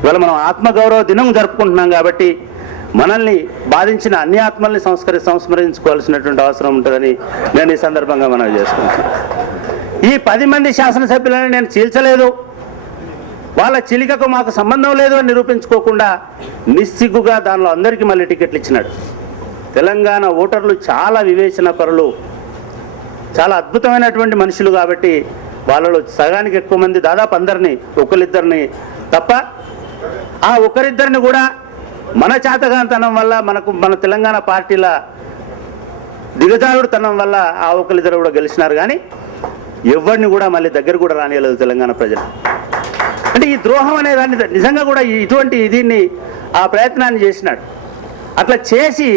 ఇవాళ మనం ఆత్మగౌరవ దినం జరుపుకుంటున్నాం కాబట్టి మనల్ని బాధించిన అన్ని ఆత్మల్ని సంస్కరి సంస్మరించుకోవాల్సినటువంటి అవసరం ఉంటుందని నేను ఈ సందర్భంగా మనం చేసుకుంటున్నాను. ఈ పది మంది శాసనసభ్యులని నేను చీల్చలేదు. వాళ్ళ చిలికకు మాకు సంబంధం లేదు అని నిరూపించుకోకుండా నిస్సిగ్గుగా దానిలో అందరికీ మళ్ళీ టికెట్లు ఇచ్చినాడు. తెలంగాణ ఓటర్లు చాలా వివేచన పరులు చాలా అద్భుతమైనటువంటి మనుషులు కాబట్టి వాళ్ళలో సగానికి ఎక్కువ మంది దాదాపు అందరినీ ఒకరిద్దరిని తప్ప ఆ ఒకరిద్దరిని కూడా మన చేతగాంతనం వల్ల మనకు మన తెలంగాణ పార్టీల దిగజారుడుతనం వల్ల ఆ ఒకరిద్దరు కూడా గెలిచినారు. కానీ ఎవరిని కూడా మళ్ళీ దగ్గర కూడా రానియలేదు తెలంగాణ ప్రజలు. అంటే ఈ ద్రోహం అనే దాన్ని నిజంగా కూడా ఇటువంటి దీన్ని ఆ ప్రయత్నాన్ని చేసినాడు. అట్లా చేసి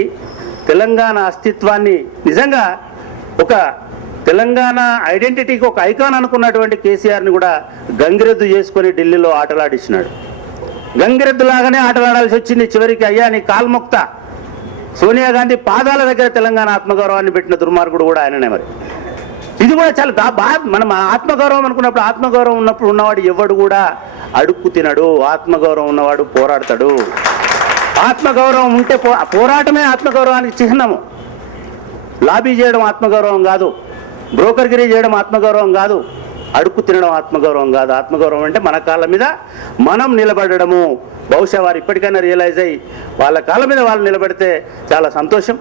తెలంగాణ అస్తిత్వాన్ని నిజంగా ఒక తెలంగాణ ఐడెంటిటీకి ఒక ఐకాన్ అనుకున్నటువంటి కేసీఆర్ని కూడా గంగిరెద్దు చేసుకొని ఢిల్లీలో ఆటలాడిచ్చినాడు. గంగిరెద్దు లాగానే ఆటలాడాల్సి వచ్చింది చివరికి. అయ్యా నీ కాల్ముక్త సోనియా గాంధీ పాదాల దగ్గర తెలంగాణ ఆత్మగౌరవాన్ని పెట్టిన దుర్మార్గుడు కూడా ఆయననే మరి. ఇది కూడా చాలా. దా బా మనం ఆత్మగౌరవం అనుకున్నప్పుడు ఆత్మగౌరవం ఉన్నప్పుడు ఉన్నవాడు ఎవడు కూడా అడుక్కు తినడు. ఆత్మగౌరవం ఉన్నవాడు పోరాడతాడు. ఆత్మగౌరవం ఉంటే పో పోరాటమే ఆత్మగౌరవానికి చిహ్నము. లాబీ చేయడం ఆత్మగౌరవం కాదు. బ్రోకర్గిరి చేయడం ఆత్మగౌరవం కాదు. అడుక్కు తినడం ఆత్మగౌరవం కాదు. ఆత్మగౌరవం అంటే మన కాళ్ళ మీద మనం నిలబడము బహుశా వారు ఇప్పటికైనా రియలైజ్ అయ్యి వాళ్ళ కాళ్ళ మీద వాళ్ళు నిలబడితే చాలా సంతోషం.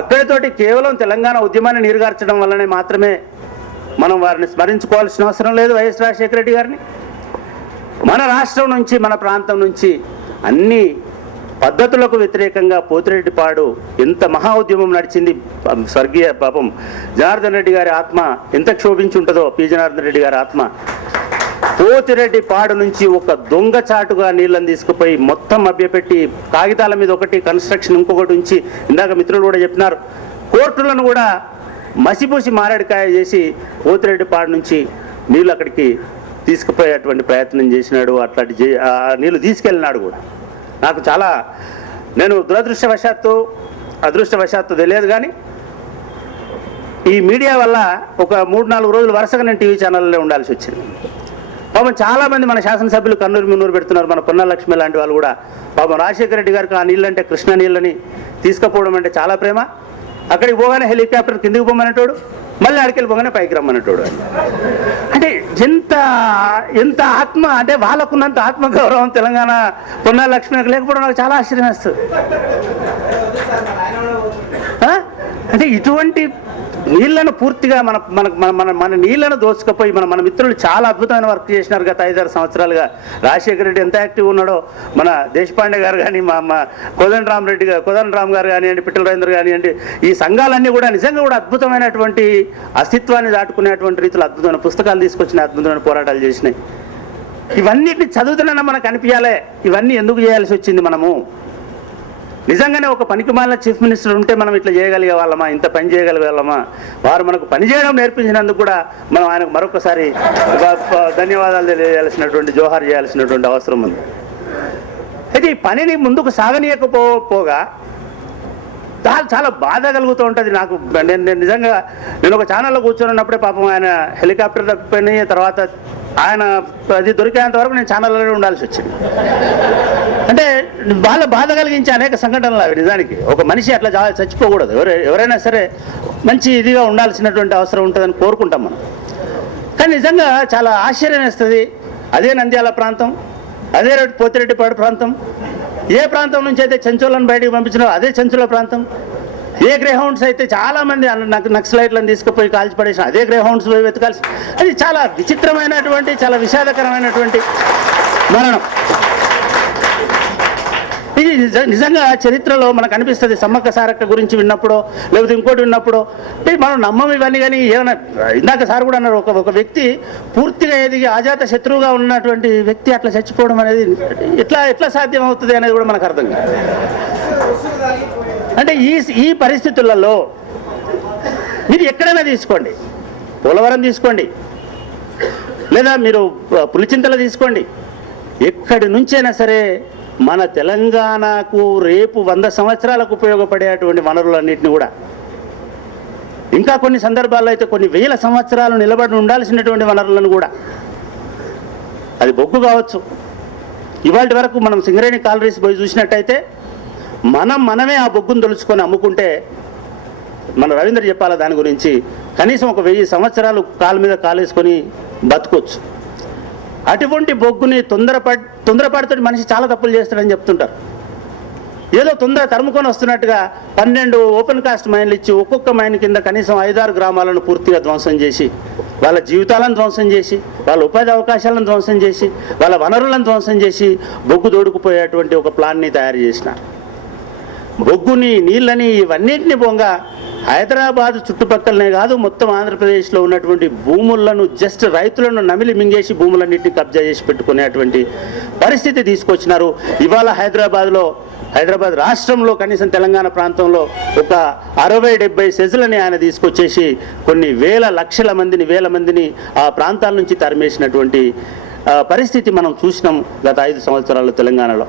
అక్కడితోటి కేవలం తెలంగాణ ఉద్యమాన్ని నీరుగార్చడం వల్లనే మాత్రమే మనం వారిని స్మరించుకోవాల్సిన అవసరం లేదు వైఎస్ రాజశేఖర రెడ్డి గారిని. మన రాష్ట్రం నుంచి మన ప్రాంతం నుంచి అన్ని పద్ధతులకు వ్యతిరేకంగా పోతిరెడ్డిపాడు ఎంత మహా ఉద్యమం నడిచింది స్వర్గీయ పాపం జనార్దన్ రెడ్డి గారి ఆత్మ ఎంత క్షోభించి ఉంటుందో పి. జనార్దన్ రెడ్డి గారి ఆత్మ. పోతిరెడ్డి పాడు నుంచి ఒక దొంగ చాటుగా నీళ్ళని తీసుకుపోయి మొత్తం మభ్యపెట్టి కాగితాల మీద ఒకటి కన్స్ట్రక్షన్ ఇంకొకటి ఉంచి ఇందాక మిత్రులు కూడా చెప్పినారు. కోర్టులను కూడా మసిపూసి మారేడుకాయ చేసి పోతిరెడ్డి పాడు నుంచి నీళ్ళు అక్కడికి తీసుకుపోయేటువంటి ప్రయత్నం చేసినాడు. అట్లాంటి నీళ్ళు తీసుకెళ్ళినాడు కూడా. నాకు చాలా నేను దురదృష్టవశాత్తు అదృష్టవశాత్తు తెలియదు కానీ ఈ మీడియా వల్ల ఒక మూడు నాలుగు రోజులు వరుసగా నేను టీవీ ఛానల్లో ఉండాల్సి వచ్చింది. పాపం చాలామంది మన శాసనసభ్యులు కన్నూరు మున్నూరు పెడుతున్నారు. మన పొన్న లక్ష్మి లాంటి వాళ్ళు కూడా. పాపం రాజశేఖర రెడ్డి గారికి ఆ నీళ్ళంటే కృష్ణ నీళ్ళని తీసుకుపోవడం అంటే చాలా ప్రేమ. అక్కడికి పోగానే హెలికాప్టర్ కిందికి పోమనేటోడు మళ్ళీ అడికెళ్ళి పోగానే పైకి రమ్మనేటోడు అంటే ఎంత ఎంత ఆత్మ అంటే వాళ్ళకున్నంత ఆత్మగౌరవం తెలంగాణ పొన్నా లక్ష్మి లేకపోవడం నాకు చాలా ఆశ్చర్యం వేస్తుంది. అంటే ఇటువంటి నీళ్ళను పూర్తిగా మన మన మన మన మన నీళ్ళను దోచుకపోయి మన మన మిత్రులు చాలా అద్భుతమైన వర్క్ చేసినారు గత ఐదారు సంవత్సరాలుగా. రాజశేఖర రెడ్డి ఎంత యాక్టివ్ ఉన్నాడో మన దేశపాండే గారు కానీ మా మా కోదండ రామ్ రెడ్డి గారు కోదండ రామ్ గారు కానివ్వండి పిట్టల రవీంద్ర కానివ్వండి ఈ సంఘాలన్నీ కూడా నిజంగా కూడా అద్భుతమైనటువంటి అస్తిత్వాన్ని దాటుకునేటువంటి రీతిలో అద్భుతమైన పుస్తకాలు తీసుకొచ్చిన అద్భుతమైన పోరాటాలు చేసినాయి. ఇవన్నిటిని చదువుతున్నా మనకు అనిపించాలే. ఇవన్నీ ఎందుకు చేయాల్సి వచ్చింది మనము? నిజంగానే ఒక పనికిమాలిన చీఫ్ మినిస్టర్ ఉంటే మనం ఇట్లా చేయగలిగే వాళ్ళమా? ఇంత పని చేయగలిగే వాళ్ళమా? వారు మనకు పని చేయడం నేర్పించినందుకు కూడా మనం ఆయనకు మరొకసారి ధన్యవాదాలు తెలియజేయాల్సినటువంటి జోహార్ చేయాల్సినటువంటి అవసరం ఉంది. అయితే ఈ పనిని ముందుకు సాగనీయకపోగా పోగా చాలా చాలా బాధ కలుగుతూ ఉంటుంది నాకు. నేను నేను నిజంగా నేను ఒక ఛానల్లో కూర్చొని ఉన్నప్పుడే పాపం ఆయన హెలికాప్టర్ తప్పిపోయి తర్వాత ఆయన అది దొరికేంత వరకు నేను ఛానల్లోనే ఉండాల్సి వచ్చింది. వాళ్ళ బాధ కలిగించే అనేక సంఘటనలు అవి నిజానికి. ఒక మనిషి అట్లా చాలా చచ్చిపోకూడదు. ఎవరు ఎవరైనా సరే మంచి ఇదిగా ఉండాల్సినటువంటి అవసరం ఉంటుందని కోరుకుంటాం మనం. కానీ నిజంగా చాలా ఆశ్చర్యం వేస్తుంది. అదే నంద్యాల ప్రాంతం అదే రెడ్డి- పోతిరెడ్డిపాడు ప్రాంతం. ఏ ప్రాంతం నుంచి అయితే చెంచులను బయటకు పంపించినారో అదే చెంచుల ప్రాంతం. ఏ గ్రేహౌండ్స్ అయితే చాలామంది నాకు నక్సలైట్లను తీసుకుపోయి కాల్చి పడేసిన అదే గ్రేహౌండ్స్ పోయి వెతకాల్సి అది చాలా విచిత్రమైనటువంటి చాలా విషాదకరమైనటువంటి మరణం. ఇది నిజంగా చరిత్రలో మనకు అనిపిస్తుంది సమ్మక్క సారక్క గురించి విన్నప్పుడో లేకపోతే ఇంకోటి విన్నప్పుడు. అంటే మనం నమ్మం ఇవన్నీ కానీ ఏమైనా ఇందాక సార్ కూడా అన్నారు ఒక ఒక వ్యక్తి పూర్తిగా ఎదిగి అజాత శత్రువుగా ఉన్నటువంటి వ్యక్తి అట్లా చచ్చిపోవడం అనేది ఎట్లా ఎట్లా సాధ్యం అవుతుంది అనేది కూడా మనకు అర్థం కాదు. అంటే ఈ ఈ పరిస్థితులలో మీరు ఎక్కడైనా తీసుకోండి. పోలవరం తీసుకోండి. లేదా మీరు పులిచింతలు తీసుకోండి. ఎక్కడి నుంచైనా సరే మన తెలంగాణకు రేపు వంద సంవత్సరాలకు ఉపయోగపడేటువంటి వనరులన్నింటినీ కూడా. ఇంకా కొన్ని సందర్భాల్లో అయితే కొన్ని వేల సంవత్సరాలు నిలబడి ఉండాల్సినటువంటి వనరులను కూడా. అది బొగ్గు కావచ్చు. ఇవాటి వరకు మనం సింగరేణి కాలరీస్ పోయి చూసినట్టయితే మనం మనమే ఆ బొగ్గును తొలుచుకొని అమ్ముకుంటే మన రవీంద్ర చెప్పాల దాని గురించి కనీసం ఒక వెయ్యి సంవత్సరాలు కాలు మీద కాలేసుకొని బతకొచ్చు. అటువంటి బొగ్గుని తొందరపడి తొందరపడితో మనిషి చాలా తప్పులు చేస్తాడని చెప్తుంటారు. ఏదో తొందర తరుముకొని వస్తున్నట్టుగా పన్నెండు ఓపెన్ కాస్ట్ మైన్లు ఇచ్చి ఒక్కొక్క మైన్ కింద కనీసం ఐదారు గ్రామాలను పూర్తిగా ధ్వంసం చేసి వాళ్ళ జీవితాలను ధ్వంసం చేసి వాళ్ళ ఉపాధి అవకాశాలను ధ్వంసం చేసి వాళ్ళ వనరులను ధ్వంసం చేసి బొగ్గు దోడుకుపోయేటువంటి ఒక ప్లాన్ని తయారు చేసిన బొగ్గుని నీళ్ళని ఇవన్నిటిని బొంగ హైదరాబాద్ చుట్టుపక్కలనే కాదు మొత్తం ఆంధ్రప్రదేశ్లో ఉన్నటువంటి భూములను జస్ట్ రైతులను నమిలి మింగేసి భూములన్నింటినీ కబ్జా చేసి పెట్టుకునేటువంటి పరిస్థితి తీసుకొచ్చినారు. ఇవాళ హైదరాబాద్లో హైదరాబాద్ రాష్ట్రంలో కనీసం తెలంగాణ ప్రాంతంలో ఒక అరవై డెబ్బై సెజులని ఆయన తీసుకొచ్చేసి కొన్ని వేల లక్షల మందిని వేల మందిని ఆ ప్రాంతాల నుంచి తరిమేసినటువంటి పరిస్థితి మనం చూసినాం గత ఐదు సంవత్సరాలు తెలంగాణలో.